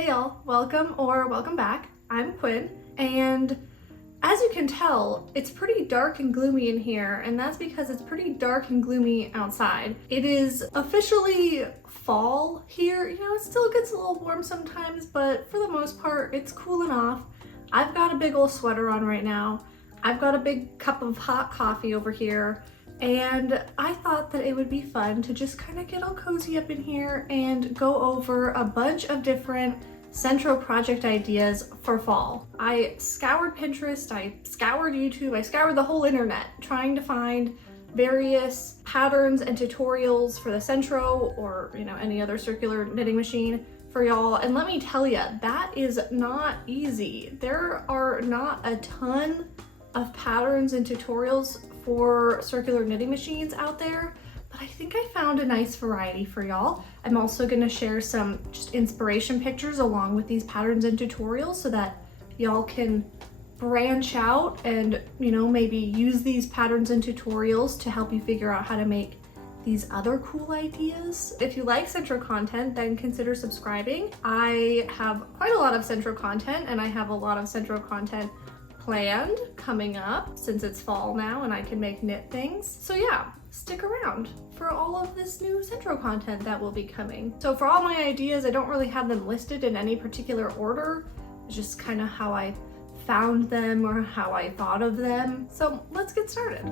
Hey y'all, welcome or welcome back. I'm Quinn, and as you can tell, it's pretty dark and gloomy in here, and that's because it's pretty dark and gloomy outside. It is officially fall here. You know, it still gets a little warm sometimes, but for the most part, it's cooling off. I've got a big old sweater on right now. I've got a big cup of hot coffee over here, and I thought that it would be fun to just kind of get all cozy up in here and go over a bunch of different Centro project ideas for fall. I scoured Pinterest, I scoured YouTube, I scoured the whole internet trying to find various patterns and tutorials for the Centro or, you know, any other circular knitting machine for y'all. And let me tell you, that is not easy. There are not a ton of patterns and tutorials for circular knitting machines out there, but I think I found a nice variety for y'all. I'm also gonna share some just inspiration pictures along with these patterns and tutorials so that y'all can branch out and, you know, maybe use these patterns and tutorials to help you figure out how to make these other cool ideas. If you like Centro content, then consider subscribing. I have quite a lot of Centro content, and I have a lot of Centro content planned coming up since it's fall now and I can make knit things. So yeah, stick around for all of this new Centro content that will be coming. So for all my ideas, I don't really have them listed in any particular order. It's just kind of how I found them or how I thought of them. So let's get started.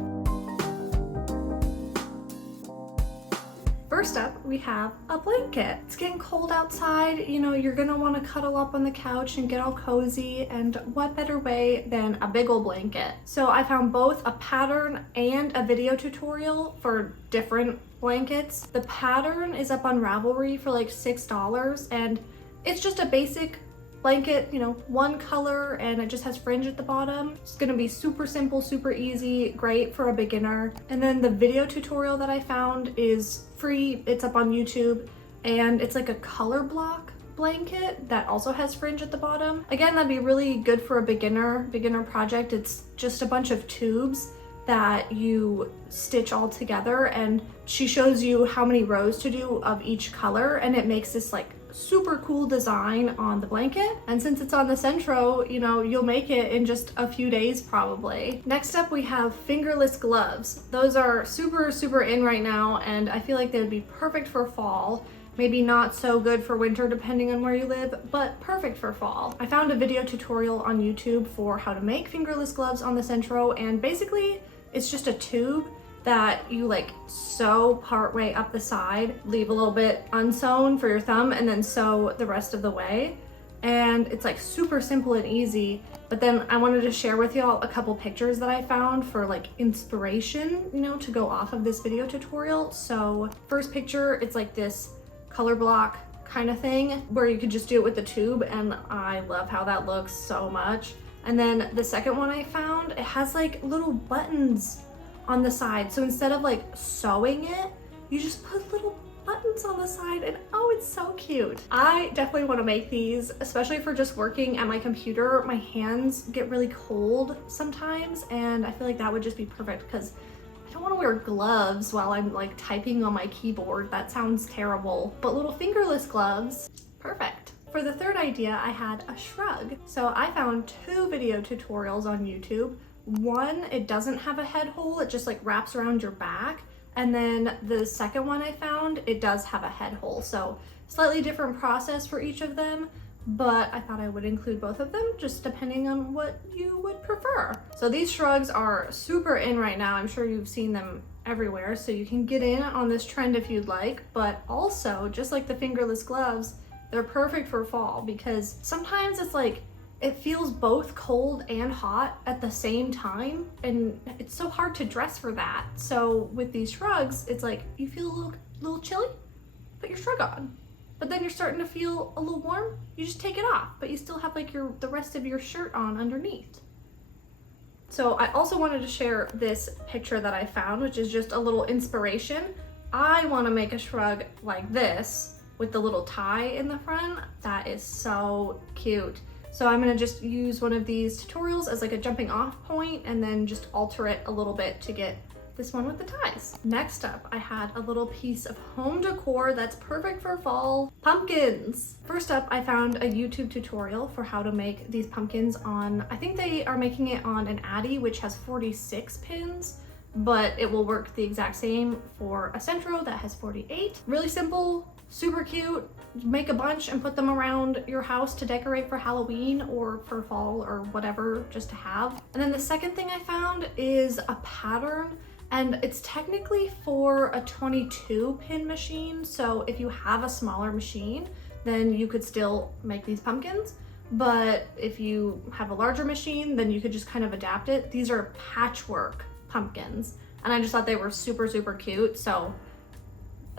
First up, we have a blanket. It's getting cold outside, you know, you're gonna wanna cuddle up on the couch and get all cozy, and what better way than a big old blanket? So I found both a pattern and a video tutorial for different blankets. The pattern is up on Ravelry for like $6, and it's just a basic blanket, you know, one color, and it just has fringe at the bottom. It's gonna be super simple, super easy, great for a beginner. And then the video tutorial that I found is free. It's up on YouTube, and it's like a color block blanket that also has fringe at the bottom. Again, that'd be really good for a beginner project. It's just a bunch of tubes that you stitch all together, and she shows you how many rows to do of each color, and it makes this like super cool design on the blanket. And since it's on the Centro, you know, you'll make it in just a few days probably. Next up, we have fingerless gloves. Those are super in right now, and I feel like they would be perfect for fall. Maybe not so good for winter depending on where you live, but perfect for fall. I found a video tutorial on YouTube for how to make fingerless gloves on the Centro, and basically it's just a tube that you like sew part way up the side, leave a little bit unsewn for your thumb, and then sew the rest of the way. And it's like super simple and easy. But then I wanted to share with y'all a couple pictures that I found for like inspiration, you know, to go off of this video tutorial. So first picture, it's like this color block kind of thing where you could just do it with the tube, and I love how that looks so much. And then the second one I found, it has like little buttons on the side. So instead of like sewing it, you just put little buttons on the side, and oh, it's so cute. I definitely want to make these, especially for just working at my computer. My hands get really cold sometimes, and I feel like that would just be perfect because I don't want to wear gloves while I'm like typing on my keyboard. That sounds terrible. But little fingerless gloves, perfect. For the third idea, I had a shrug. So I found two video tutorials on YouTube. One, it doesn't have a head hole, it just like wraps around your back. And then the second one I found, it does have a head hole. So slightly different process for each of them, but I thought I would include both of them just depending on what you would prefer. So these shrugs are super in right now. I'm sure you've seen them everywhere, so you can get in on this trend if you'd like, but also just like the fingerless gloves, they're perfect for fall because sometimes it's like, it feels both cold and hot at the same time, and it's so hard to dress for that. So with these shrugs, it's like you feel a little chilly, put your shrug on. But then you're starting to feel a little warm, you just take it off, but you still have like the rest of your shirt on underneath. So I also wanted to share this picture that I found, which is just a little inspiration. I want to make a shrug like this with the little tie in the front. That is so cute. So I'm gonna just use one of these tutorials as like a jumping off point and then just alter it a little bit to get this one with the ties. Next up, I had a little piece of home decor that's perfect for fall: pumpkins. First up, I found a YouTube tutorial for how to make these pumpkins on, I think they are making it on an Addy, which has 46 pins, but it will work the exact same for a Centro that has 48. Really simple, super cute. Make a bunch and put them around your house to decorate for Halloween or for fall or whatever, just to have. And then the second thing I found is a pattern, and it's technically for a 22 pin machine. So if you have a smaller machine, then you could still make these pumpkins. But if you have a larger machine, then you could just kind of adapt it. These are patchwork pumpkins, and I just thought they were super, super cute. So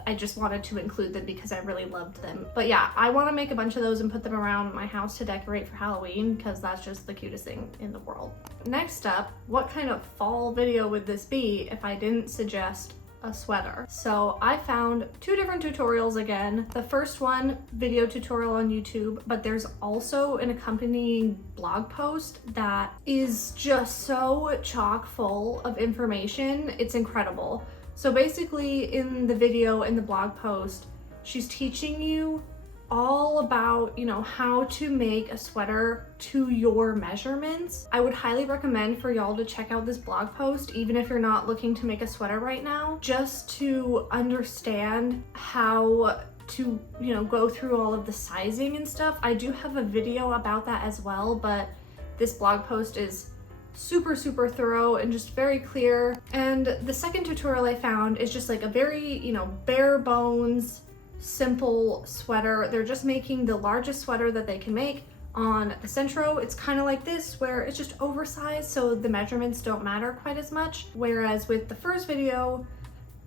I just wanted to include them because I really loved them. But yeah, I want to make a bunch of those and put them around my house to decorate for Halloween because that's just the cutest thing in the world. Next up, what kind of fall video would this be if I didn't suggest a sweater? So I found two different tutorials again. The first one, video tutorial on YouTube, but there's also an accompanying blog post that is just so chock full of information. It's incredible. So basically in the video, in the blog post, she's teaching you all about, you know, how to make a sweater to your measurements. I would highly recommend for y'all to check out this blog post, even if you're not looking to make a sweater right now, just to understand how to, you know, go through all of the sizing and stuff. I do have a video about that as well, but this blog post is super, super thorough and just very clear. And the second tutorial I found is just like a very, you know, bare bones, simple sweater. They're just making the largest sweater that they can make on the Centro. It's kind of like this, where it's just oversized, so the measurements don't matter quite as much. Whereas with the first video,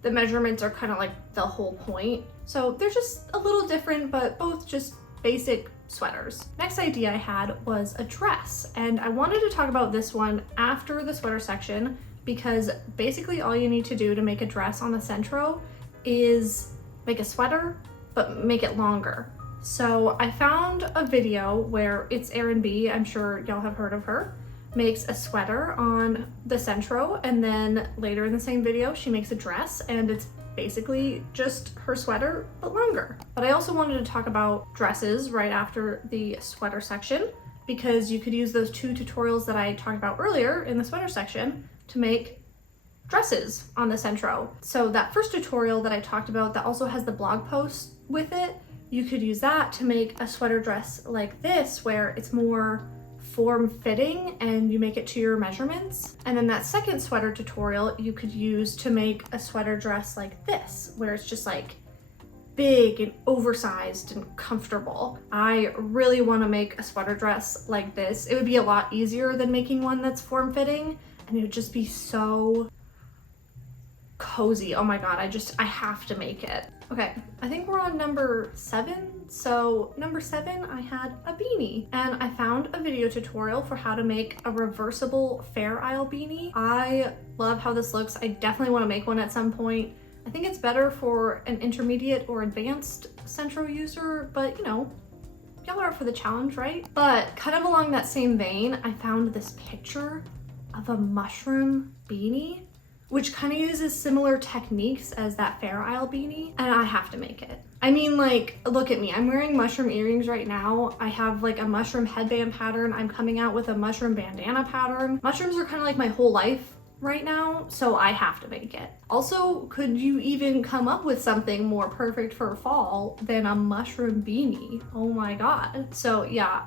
the measurements are kind of like the whole point. So they're just a little different, but both just basic sweaters. Next idea I had was a dress, and I wanted to talk about this one after the sweater section because basically all you need to do to make a dress on the Centro is make a sweater, but make it longer. So I found a video where it's Erin B, I'm sure y'all have heard of her, makes a sweater on the Centro, and then later in the same video she makes a dress, and it's basically just her sweater but longer. But I also wanted to talk about dresses right after the sweater section because you could use those two tutorials that I talked about earlier in the sweater section to make dresses on the Centro. So that first tutorial that I talked about that also has the blog post with it, you could use that to make a sweater dress like this where it's more form-fitting and you make it to your measurements. And then that second sweater tutorial you could use to make a sweater dress like this, where it's just like big and oversized and comfortable. I really want to make a sweater dress like this. It would be a lot easier than making one that's form-fitting, and it would just be so cozy. Oh my god, I have to make it. Okay, I think we're on number 7. So number 7, I had a beanie, and I found a video tutorial for how to make a reversible Fair Isle beanie. I love how this looks. I definitely want to make one at some point. I think it's better for an intermediate or advanced Centro user, but you know, y'all are up for the challenge, right? But kind of along that same vein, I found this picture of a mushroom beanie, which kind of uses similar techniques as that Fair Isle beanie, and I have to make it. I mean, like, look at me. I'm wearing mushroom earrings right now. I have like a mushroom headband pattern. I'm coming out with a mushroom bandana pattern. Mushrooms are kind of like my whole life right now, so I have to make it. Also, could you even come up with something more perfect for fall than a mushroom beanie? Oh my god. So yeah,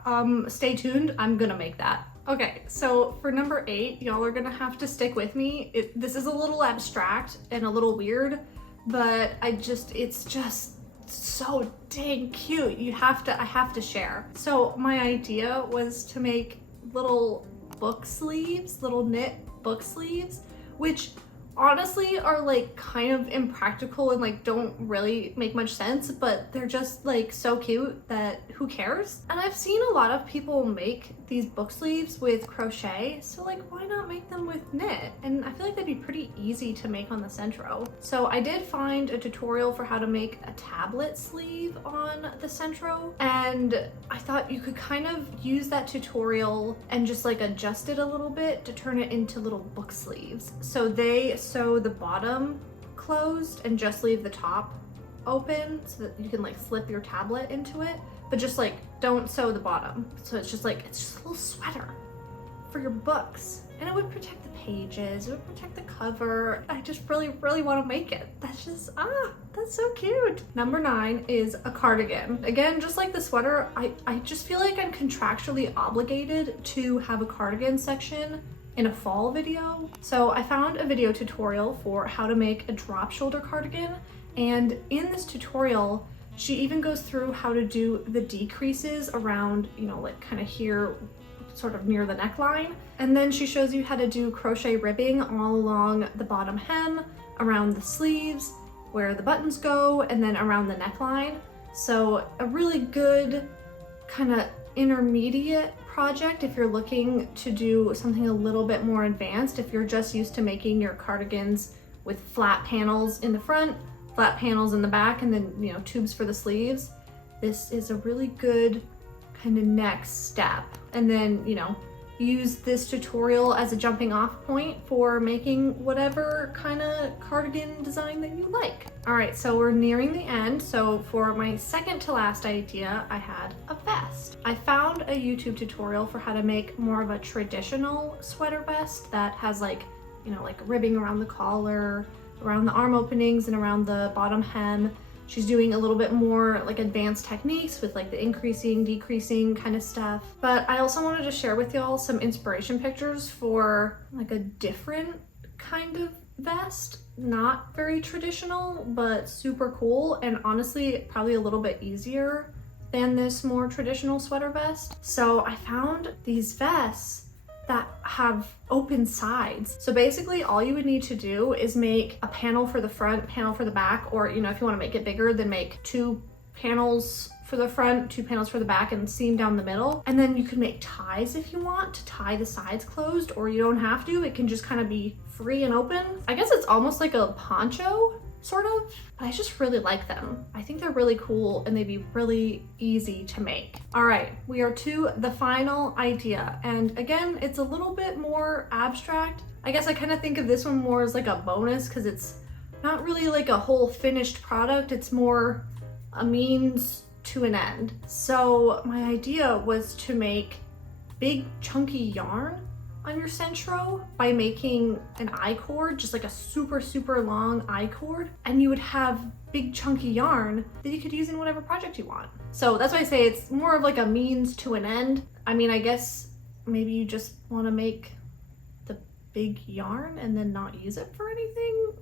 stay tuned. I'm gonna make that. Okay, so for number 8, y'all are gonna have to stick with me. This is a little abstract and a little weird, but it's just so dang cute. I have to share. So my idea was to make little book sleeves, little knit book sleeves, which honestly are like kind of impractical and like don't really make much sense, but they're just like so cute that who cares? And I've seen a lot of people make these book sleeves with crochet, so like why not make them with knit? And I feel like that'd be pretty easy to make on the Centro. So I did find a tutorial for how to make a tablet sleeve on the Centro, and I thought you could kind of use that tutorial and just like adjust it a little bit to turn it into little book sleeves. So they sew the bottom closed and just leave the top open so that you can like slip your tablet into it, but just like don't sew the bottom. So it's just a little sweater for your books, and it would protect the pages, it would protect the cover. I just really want to make it. That's just, that's so cute. Number 9 is a cardigan. Again, just like the sweater, I just feel like I'm contractually obligated to have a cardigan section in a fall video. So I found a video tutorial for how to make a drop shoulder cardigan, and in this tutorial she even goes through how to do the decreases around, you know, like kind of here, sort of near the neckline. And then she shows you how to do crochet ribbing all along the bottom hem, around the sleeves, where the buttons go, and then around the neckline. So a really good kind of intermediate project if you're looking to do something a little bit more advanced. If you're just used to making your cardigans with flat panels in the front, flat panels in the back, and then, you know, tubes for the sleeves, this is a really good kind of next step. And then, you know, use this tutorial as a jumping off point for making whatever kind of cardigan design that you like. All right, so we're nearing the end. So for my second to last idea, I had a vest. I found a YouTube tutorial for how to make more of a traditional sweater vest that has like, you know, like ribbing around the collar, around the arm openings, and around the bottom hem. She's doing a little bit more like advanced techniques with like the increasing, decreasing kind of stuff. But I also wanted to share with y'all some inspiration pictures for like a different kind of vest. Not very traditional, but super cool, and honestly probably a little bit easier than this more traditional sweater vest. So I found these vests that have open sides. So basically all you would need to do is make a panel for the front, panel for the back, or, you know, if you want to make it bigger, then make 2 panels for the front, 2 panels for the back, and seam down the middle. And then you could make ties if you want to tie the sides closed, or you don't have to. It can just kind of be free and open. I guess it's almost like a poncho, sort of, but I just really like them. I think they're really cool and they'd be really easy to make. All right, we are to the final idea. And again, it's a little bit more abstract. I guess I kind of think of this one more as like a bonus because it's not really like a whole finished product. It's more a means to an end. So my idea was to make big chunky yarn on your centro by making an I-cord, just like a super long I-cord, and you would have big chunky yarn that you could use in whatever project you want. So that's why I say it's more of like a means to an end. I mean, I guess maybe you just want to make the big yarn and then not use it for anything,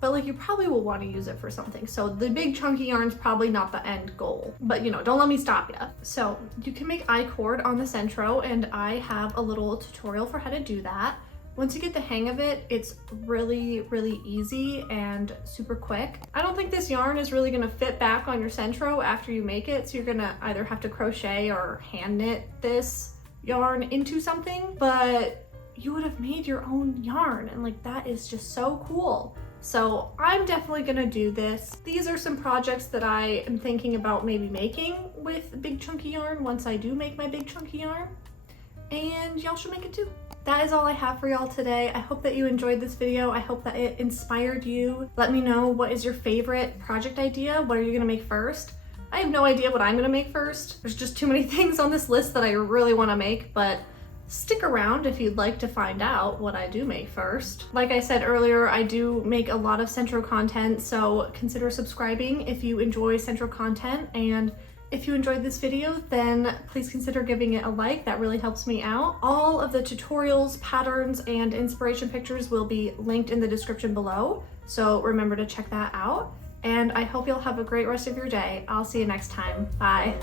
but like you probably will want to use it for something. So the big chunky yarn's probably not the end goal, but you know, don't let me stop you. So you can make I-cord on the centro, and I have a little tutorial for how to do that. Once you get the hang of it, it's really easy and super quick. I don't think this yarn is really gonna fit back on your centro after you make it, so you're gonna either have to crochet or hand knit this yarn into something, but you would have made your own yarn, and like that is just so cool. So I'm definitely gonna do this. These are some projects that I am thinking about maybe making with big chunky yarn once I do make my big chunky yarn, and y'all should make it too. That is all I have for y'all today. I hope that you enjoyed this video. I hope that it inspired you. Let me know, what is your favorite project idea? What are you gonna make first? I have no idea what I'm gonna make first. There's just too many things on this list that I really wanna make, but stick around if you'd like to find out what I do make first. Like I said earlier, I do make a lot of Centro content, so consider subscribing if you enjoy Centro content, and if you enjoyed this video, then please consider giving it a like. That really helps me out. All of the tutorials, patterns, and inspiration pictures will be linked in the description below, so remember to check that out. And I hope you'll have a great rest of your day. I'll see you next time. Bye.